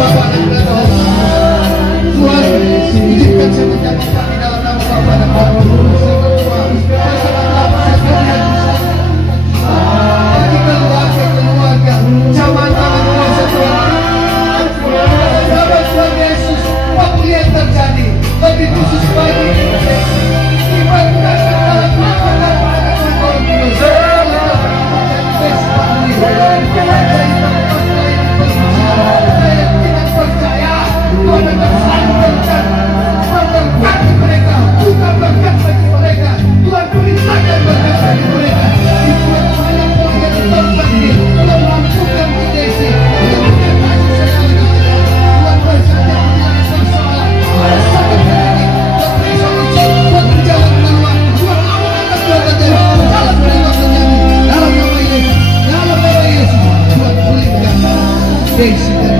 Bapa dan Roh. Tuhan, izinkan saya menjadi kami dalam nama Bapa dan Roh. Bagi keluarga, jamaah kuasa Tuhan. Dalam Tuhan Yesus, waktu yang terjadi, lebih khusus bagi iman dan dalam Bapa dan Roh Kudus. Tuhan akan selalu berkat mereka, bukan berkat bagi mereka. Tuhan berikan berkat bagi mereka. Tuhan banyak orang yang tetap ini, Tuhan mampukan kondisi, Tuhan berikan kasih sayang kepada Tuhan bersama dengan persoalan. Ada sakit lagi, Tuhan beri solusi, Tuhan berjalan keluar. Tuhan akan Tuhan terjadi, dalam nama terjadi, dalam nama Yesus, dalam nama Yesus. Tuhan pulihkan kondisi dan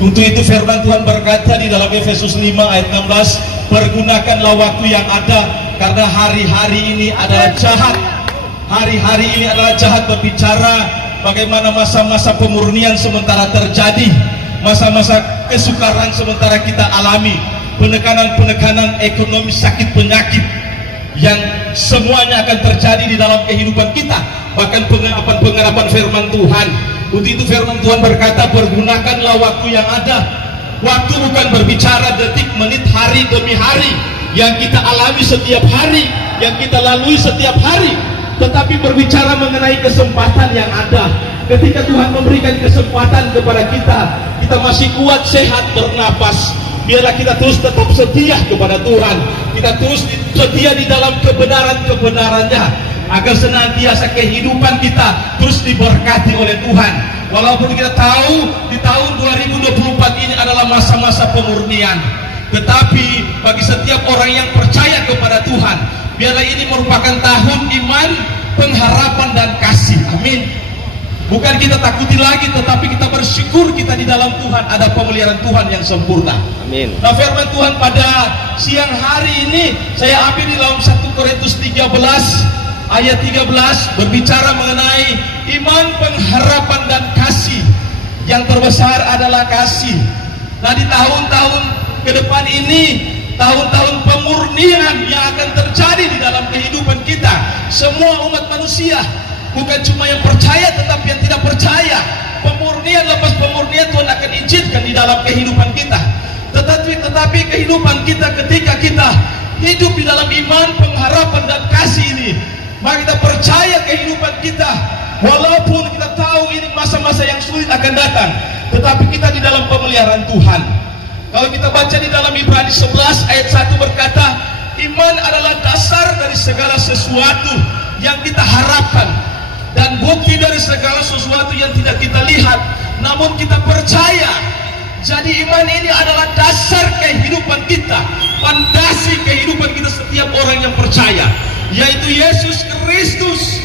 Untuk itu firman Tuhan berkata di dalam Efesus 5 ayat 16, pergunakanlah waktu yang ada, karena hari-hari ini adalah jahat. Hari-hari ini adalah jahat, berbicara bagaimana masa-masa pemurnian sementara terjadi, masa-masa kesukaran sementara kita alami, penekanan-penekanan ekonomi, sakit penyakit yang semuanya akan terjadi di dalam kehidupan kita, bahkan pengharapan firman Tuhan. Untuk itu firman Tuhan berkata, pergunakanlah waktu yang ada. Waktu bukan berbicara detik, menit, hari demi hari yang kita alami setiap hari, yang kita lalui setiap hari, tetapi berbicara mengenai kesempatan yang ada. Ketika Tuhan memberikan kesempatan kepada kita, kita masih kuat, sehat, bernapas, biarlah kita terus tetap setia kepada Tuhan. Kita terus setia di dalam kebenaran-kebenarannya, agar senantiasa kehidupan kita terus diberkati oleh Tuhan. Walaupun kita tahu di tahun 2024 ini adalah masa-masa pemurnian, tetapi bagi setiap orang yang percaya kepada Tuhan, biarlah ini merupakan tahun iman, pengharapan dan kasih. Amin. Bukan kita takuti lagi, tetapi kita bersyukur kita di dalam Tuhan ada pemeliharaan Tuhan yang sempurna. Amin. Nah, firman Tuhan pada siang hari ini saya ambil di dalam 1 Korintus 13 ayat 13, berbicara mengenai iman, pengharapan dan kasih. Yang terbesar adalah kasih. Nah, di tahun-tahun ke depan ini, tahun-tahun pemurnian yang akan terjadi di dalam kehidupan kita, semua umat manusia, bukan cuma yang percaya tetapi yang tidak percaya, pemurnian lepas pemurnian Tuhan akan izinkan di dalam kehidupan kita. Tetapi kehidupan kita ketika kita hidup di dalam iman, pengharapan dan kasih ini, mari kita percaya kehidupan kita, walaupun kita tahu ini masa-masa yang sulit akan datang, tetapi kita di dalam pemeliharaan Tuhan. Kalau kita baca di dalam Ibrani 11 ayat 1 berkata, iman adalah dasar dari segala sesuatu yang kita harapkan, dan bukti dari segala sesuatu yang tidak kita lihat, namun kita percaya. Jadi iman ini adalah dasar kehidupan kita, fondasi kehidupan kita setiap orang yang percaya, yaitu Yesus Kristus.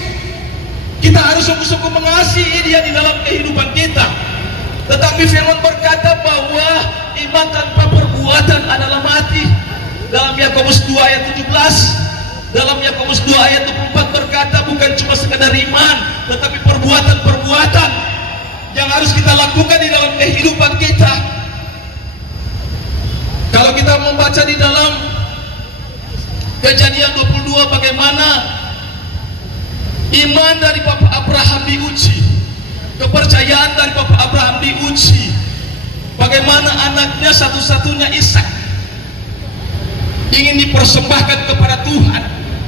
Kita harus sungguh-sungguh mengasihi Dia di dalam kehidupan kita. Tetapi firman berkata bahwa iman tanpa perbuatan adalah mati. Dalam Yakobus 2 ayat 17, dalam Yakobus 2 ayat 24 berkata, bukan cuma sekadar iman, tetapi perbuatan-perbuatan yang harus kita lakukan di dalam kehidupan kita. Kalau kita membaca di dalam Kejadian 22, bagaimana iman dari Bapak Abraham diuji, kepercayaan dari Bapak Abraham diuji, bagaimana anaknya satu-satunya Ishak ingin dipersembahkan kepada Tuhan,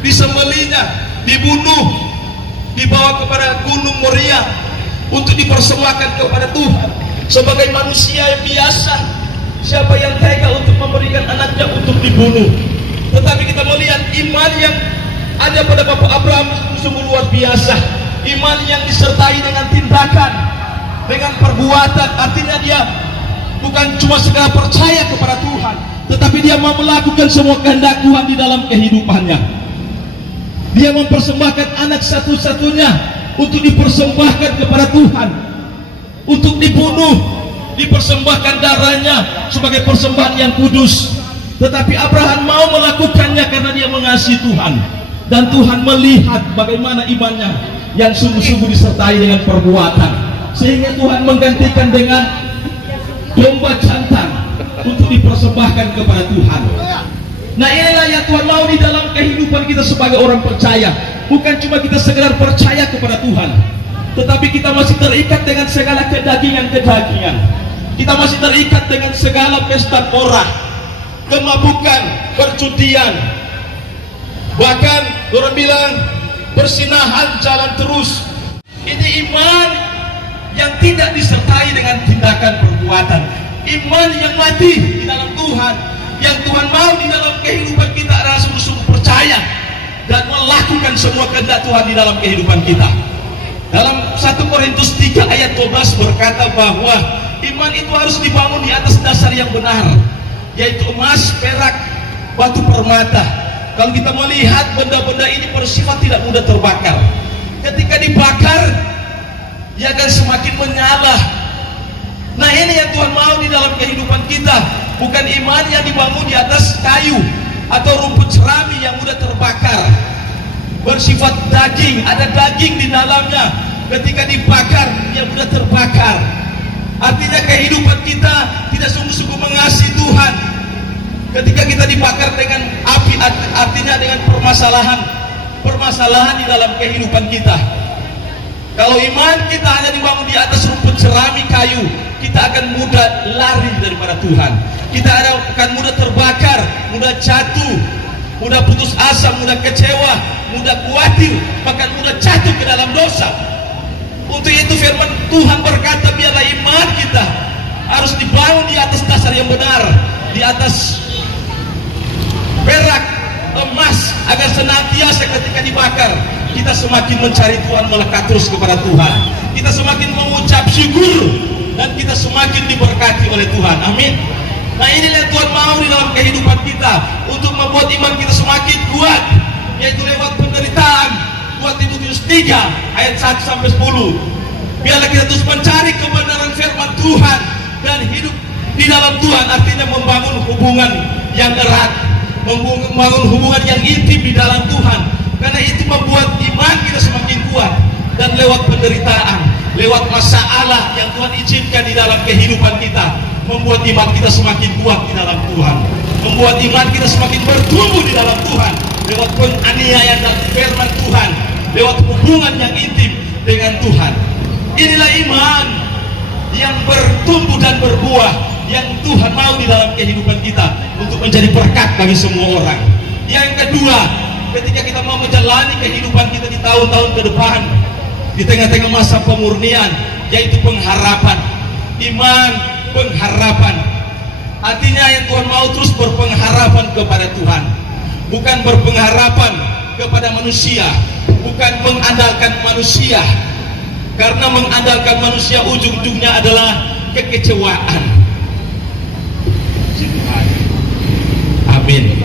disembelihnya, dibunuh, dibawa kepada Gunung Moria untuk dipersembahkan kepada Tuhan. Sebagai manusia yang biasa, siapa yang tega untuk memberikan anaknya untuk dibunuh? Tetapi kita melihat iman yang ada pada Bapak Abraham sungguh luar biasa. Iman yang disertai dengan tindakan, dengan perbuatan. Artinya dia bukan cuma sekedar percaya kepada Tuhan, tetapi dia mau melakukan semua kehendak Tuhan di dalam kehidupannya. Dia mempersembahkan anak satu-satunya untuk dipersembahkan kepada Tuhan, untuk dibunuh, dipersembahkan darahnya sebagai persembahan yang kudus. Tetapi Abraham mau melakukannya karena dia mengasihi Tuhan, dan Tuhan melihat bagaimana imannya yang sungguh-sungguh disertai dengan perbuatan, sehingga Tuhan menggantikan dengan domba jantan untuk dipersembahkan kepada Tuhan. Nah, inilah yang Tuhan mau di dalam kehidupan kita sebagai orang percaya. Bukan cuma kita sekedar percaya kepada Tuhan, tetapi kita masih terikat dengan segala kedagingan-kedagingan. Kita masih terikat dengan segala pesta pora, kemabukan, perjudian. Bahkan orang bilang persinahan jalan terus. Ini iman yang tidak disertai dengan tindakan perbuatan. Iman yang mati di dalam Tuhan. Yang Tuhan mau di dalam kehidupan kita adalah sungguh-sungguh percaya dan melakukan semua kehendak Tuhan di dalam kehidupan kita. Dalam 1 Korintus 3 ayat 12 berkata bahwa iman itu harus dibangun di atas dasar yang benar, yaitu emas, perak, batu permata. Kalau kita melihat benda-benda ini bersifat tidak mudah terbakar. Ketika dibakar, ia akan semakin menyala. Nah, ini yang Tuhan mau di dalam kehidupan kita. Bukan iman yang dibangun di atas kayu atau rumput jerami yang mudah terbakar, bersifat daging, ada daging di dalamnya. Ketika dibakar, ia mudah terbakar. Artinya kehidupan kita tidak sungguh-sungguh mengasihi Tuhan. Ketika kita dibakar dengan api, artinya dengan permasalahan di dalam kehidupan kita. Kalau iman kita hanya dibangun di atas rumput jerami kayu, kita akan mudah lari daripada Tuhan. Kita akan mudah terbakar, mudah jatuh, mudah putus asa, mudah kecewa, mudah khawatir, bahkan mudah jatuh ke dalam dosa. Untuk itu firman Tuhan berkata, biarlah iman kita harus dibangun di atas dasar yang benar, di atas perak, emas, agar senantiasa ketika dibakar kita semakin mencari Tuhan, melekat terus kepada Tuhan. Kita semakin mengucap syukur dan kita semakin diberkati oleh Tuhan. Amin. Nah, inilah yang Tuhan mau di dalam kehidupan kita, untuk membuat iman kita semakin kuat, yaitu lewat penderitaan. 2 Timotius 3 ayat 1 sampai 10. Biarlah kita terus mencari kebenaran firman Tuhan dan hidup di dalam Tuhan, artinya membangun hubungan yang erat, membangun hubungan yang intim di dalam Tuhan. Karena itu membuat iman kita semakin kuat. Dan lewat penderitaan, lewat masalah yang Tuhan izinkan di dalam kehidupan kita, membuat iman kita semakin kuat di dalam Tuhan, membuat iman kita semakin bertumbuh di dalam Tuhan, lewat penganiayaan dan firman Tuhan, lewat hubungan yang intim dengan Tuhan. Inilah iman yang bertumbuh dan berbuah, yang Tuhan mau di dalam kehidupan kita, untuk menjadi berkat bagi semua orang. Yang kedua, ketika kita mau menjalani kehidupan kita di tahun-tahun ke depan, di tengah-tengah masa pemurnian, yaitu pengharapan. Iman, pengharapan. Artinya yang Tuhan mau terus berpengharapan kepada Tuhan, bukan berpengharapan kepada manusia, bukan mengandalkan manusia. Karena mengandalkan manusia ujung-ujungnya adalah kekecewaan. Amin.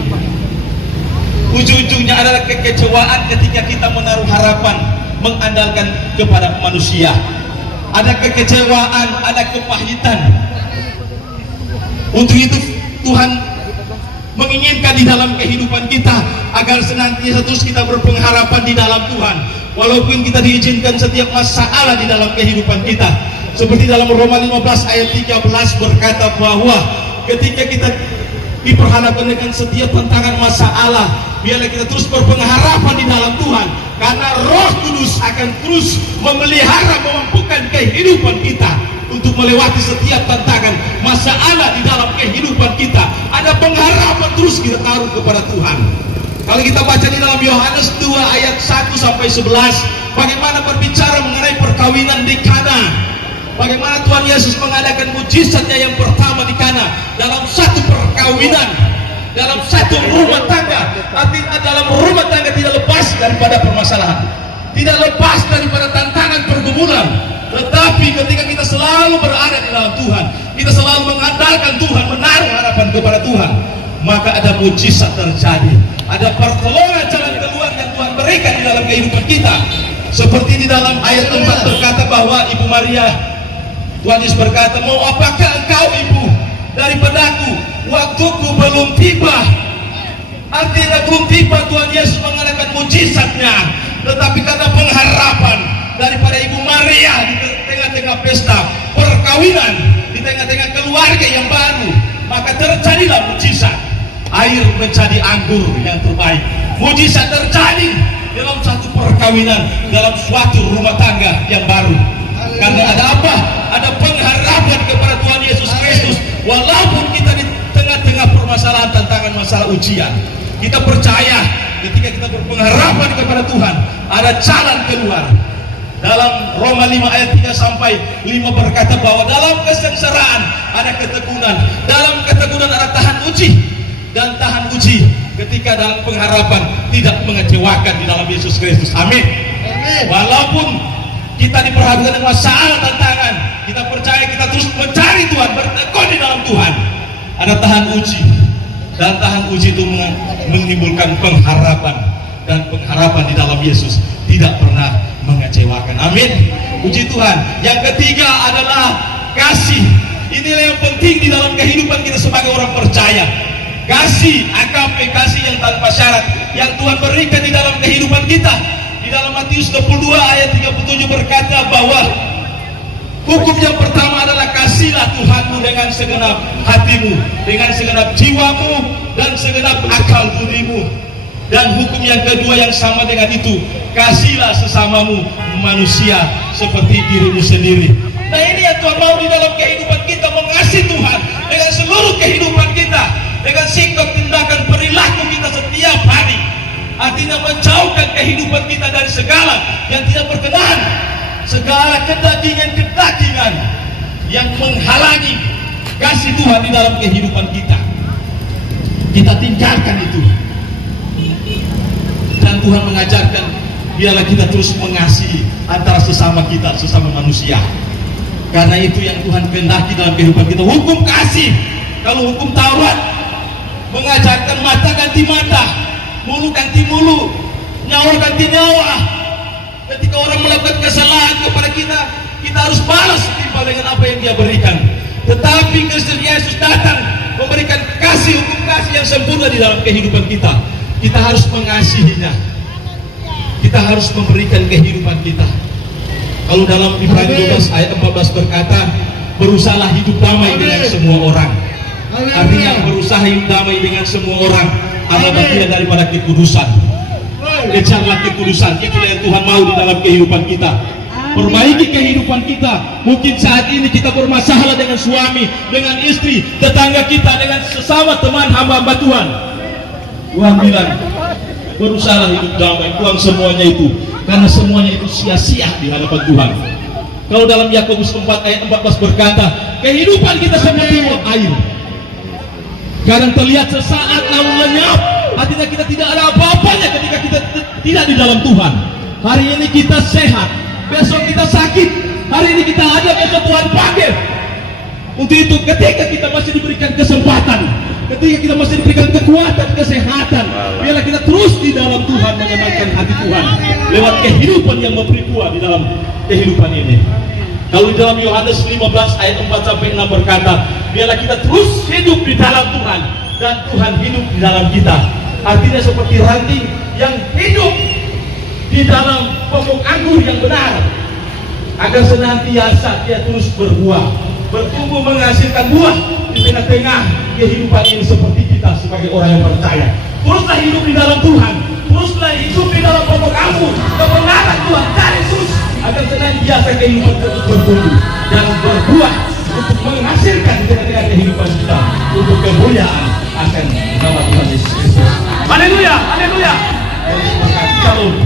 Ujung-ujungnya adalah kekecewaan ketika kita menaruh harapan mengandalkan kepada manusia. Ada kekecewaan, ada kepahitan. Untuk itu Tuhan menginginkan di dalam kehidupan kita agar senantiasa terus kita berpengharapan di dalam Tuhan, walaupun kita diizinkan setiap masalah di dalam kehidupan kita. Seperti dalam Roma 15 ayat 13 berkata bahwa ketika kita diperhadapkan dengan setiap tantangan masalah, biarlah kita terus berpengharapan di dalam Tuhan, karena Roh Kudus akan terus memelihara, memampukan kehidupan kita untuk melewati setiap tantangan masalah di dalam kehidupan kita. Ada pengharapan terus kita taruh kepada Tuhan. Kalau kita baca di dalam Yohanes 2 ayat 1 sampai 11, bagaimana berbicara mengenai perkawinan di Kana. Bagaimana Tuhan Yesus mengadakan mujizatnya yang pertama di Kana dalam satu perkawinan. dalam satu rumah tangga. Artinya dalam rumah tangga tidak lepas daripada permasalahan, tidak lepas daripada tantangan pergumulan. Tetapi ketika kita selalu berada di dalam Tuhan, kita selalu mengandalkan Tuhan, menaruh harapan kepada Tuhan, maka ada mujizat terjadi, ada pertolongan jalan keluar yang Tuhan berikan di dalam kehidupan kita. Seperti di dalam ayat 4 berkata bahwa Ibu Maria, Tuhan Yesus berkata, mau apakah engkau ibu daripadaku, waktuku belum tiba. Artinya belum tiba Tuhan Yesus mengadakan mujizatnya, tetapi karena pengharapan daripada Ibu Maria di tengah-tengah pesta perkawinan, di tengah-tengah keluarga yang baru, maka terjadilah mujizat. Air menjadi anggur yang terbaik. Mujizat terjadi dalam satu perkawinan, dalam suatu rumah tangga yang baru. Karena ada apa? Ada pengharapan kepada Tuhan Yesus Kristus. Walaupun kita di tengah-tengah permasalahan, tantangan, masalah, ujian, kita percaya ketika kita berpengharapan kepada Tuhan, ada jalan keluar. Dalam Roma 5 ayat 3 sampai 5 berkata bahwa dalam kesengsaraan ada ketekunan, dalam ketekunan ada tahan uji, dan tahan uji ketika dalam pengharapan tidak mengecewakan di dalam Yesus Kristus. Amin. Walaupun kita diperhadapkan dengan masalah, tantangan, kita percaya, kita terus mencari Tuhan, bertekun di dalam Tuhan, ada tahan uji, dan tahan uji itu menimbulkan pengharapan, dan pengharapan di dalam Yesus tidak pernah mengecewakan. Amin. Puji Tuhan. Yang ketiga adalah kasih. Inilah yang penting di dalam kehidupan kita sebagai orang percaya. Kasih, agape, kasih yang tanpa syarat yang Tuhan berikan di dalam kehidupan kita. Di dalam Matius 22 ayat 37 berkata bahwa hukum yang pertama adalah kasihlah Tuhanmu dengan segenap hatimu, dengan segenap jiwamu, dan segenap akal budimu. Dan hukum yang kedua yang sama dengan itu, kasihlah sesamamu manusia seperti dirimu sendiri. Nah, ini yang Tuhan mau di dalam kehidupan kita, mengasihi Tuhan dengan seluruh kehidupan kita, dengan sikap, tindakan, perilaku kita setiap hari. Artinya menjauhkan kehidupan kita dari segala yang tidak berkenan, segala kedagingan-kedagingan yang menghalangi kasih Tuhan di dalam kehidupan kita. Kita tinggalkan itu. Dan Tuhan mengajarkan, biarlah kita terus mengasihi antara sesama kita, sesama manusia. Karena itu yang Tuhan kehendaki dalam kehidupan kita. Hukum kasih. Kalau hukum Taurat mengajarkan mata ganti mata, mulut ganti mulut, nyawa ganti nyawa. Ketika orang melakukan kesalahan kepada kita, kita harus balas setimpal dengan apa yang dia berikan. Tetapi Kristus Yesus datang memberikan kasih, hukum kasih yang sempurna di dalam kehidupan kita. Kita harus mengasihinya. Kita harus memberikan kehidupan kita. Kalau dalam Ibrani 12 ayat 14 berkata, berusahalah hidup damai dengan semua orang. Artinya berusaha hidup damai dengan semua orang adalah bagian daripada kekudusan. Kejarlah kekudusan. Itulah yang Tuhan mau di dalam kehidupan kita. Perbaiki kehidupan kita. Mungkin saat ini kita bermasalah dengan suami, dengan istri, tetangga kita, dengan sesama teman hamba-hamba Tuhan. Tuhan bilang, berusaha hidup damai. Buang semuanya itu, karena semuanya itu sia-sia di hadapan Tuhan. Kalau dalam Yakobus 4 ayat 14 berkata, kehidupan kita seperti air, kadang terlihat sesaat lalu lenyap. Artinya kita tidak ada apa-apanya ketika kita tidak di dalam Tuhan. Hari ini kita sehat, besok kita sakit. Hari ini kita ada, besok Tuhan panggil. Untuk itu ketika kita masih diberikan kesempatan, ketika kita masih diberikan kekuatan, kesehatan, biarlah kita terus di dalam Tuhan, menyenangkan hati Tuhan lewat kehidupan yang memberi buah di dalam kehidupan ini. Kalau di dalam Yohanes 15 ayat 4 sampai 6 berkata, biarlah kita terus hidup di dalam Tuhan dan Tuhan hidup di dalam kita. Artinya seperti ranting yang hidup di dalam pokok anggur yang benar, agar senantiasa dia terus berbuah, bertumbuh, menghasilkan buah di tengah-tengah kehidupan ini seperti kita sebagai orang yang percaya. Teruslah hidup di dalam Tuhan, teruslah hidup di dalam pokok anggur kebenaran Tuhan dari Yesus, agar senantiasa kehidupan terus bertumbuh dan berbuah untuk menghasilkan di tengah-tengah kehidupan kita untuk kemuliaan akan nama Tuhan Yesus Kristus. Haleluya, haleluya. Shalom.